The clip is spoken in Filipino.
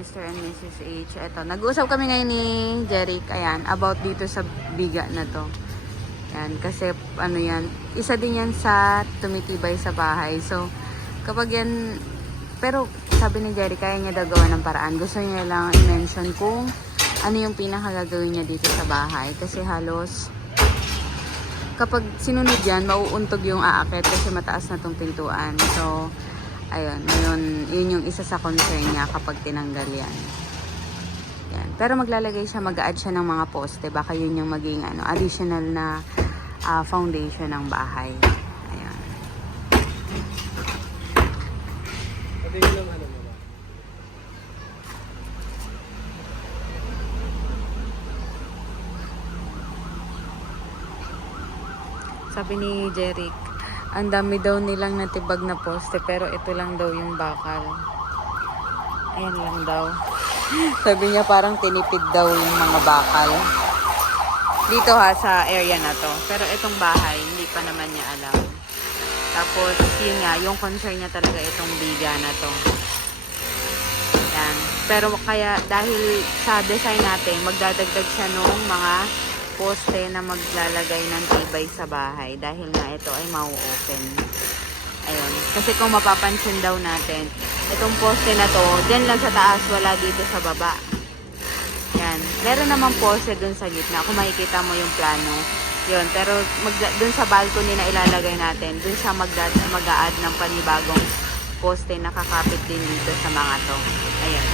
Mr. and Mrs. H. Ito, nag-uusap kami ngayon ni Jeric, ayan, about dito sa biga na to. Yan, kasi ano yan, isa din yan sa tumitibay sa bahay. So, kapag yan, pero sabi ni Jeric, kaya niya daw gawa ng paraan. Gusto niya lang i-mention kung ano yung pinakagagawin niya dito sa bahay. Kasi halos, kapag sinunod yan, mauuntog yung aakit kasi mataas na tong pintuan. So, ayun, yun yung isa sa concern niya kapag tinanggal yan. Yan. Pero maglalagay siya, mag-a-add siya ng mga poste. Baka yun yung maging additional na foundation ng bahay. Ayan. Pati yun lang ano mama. Sabi ni Jeric, ang dami daw nilang natibag na poste pero ito lang daw yung bakal. Ayan lang daw. Sabi niya parang tinipid daw yung mga bakal. Dito ha, sa area na to. Pero itong bahay, hindi pa naman niya alam. Tapos, yun nga, yung concern niya talaga itong biga na to. Yan. Pero kaya, dahil sa design natin, magdadagdag siya nung mga poste na maglalagay ng tibay sa bahay. Dahil nga ito ay mau-open. Ayun. Kasi kung mapapansin daw natin, itong poste na to, dyan lang sa taas, wala dito sa baba. Yan. Meron naman poste dun sa gitna. Kung makikita mo yung plano. Yun. Pero dun sa balcony na ilalagay natin, dun siya mag-a-add ng panibagong poste na kakapit din dito sa mga to. Ayan.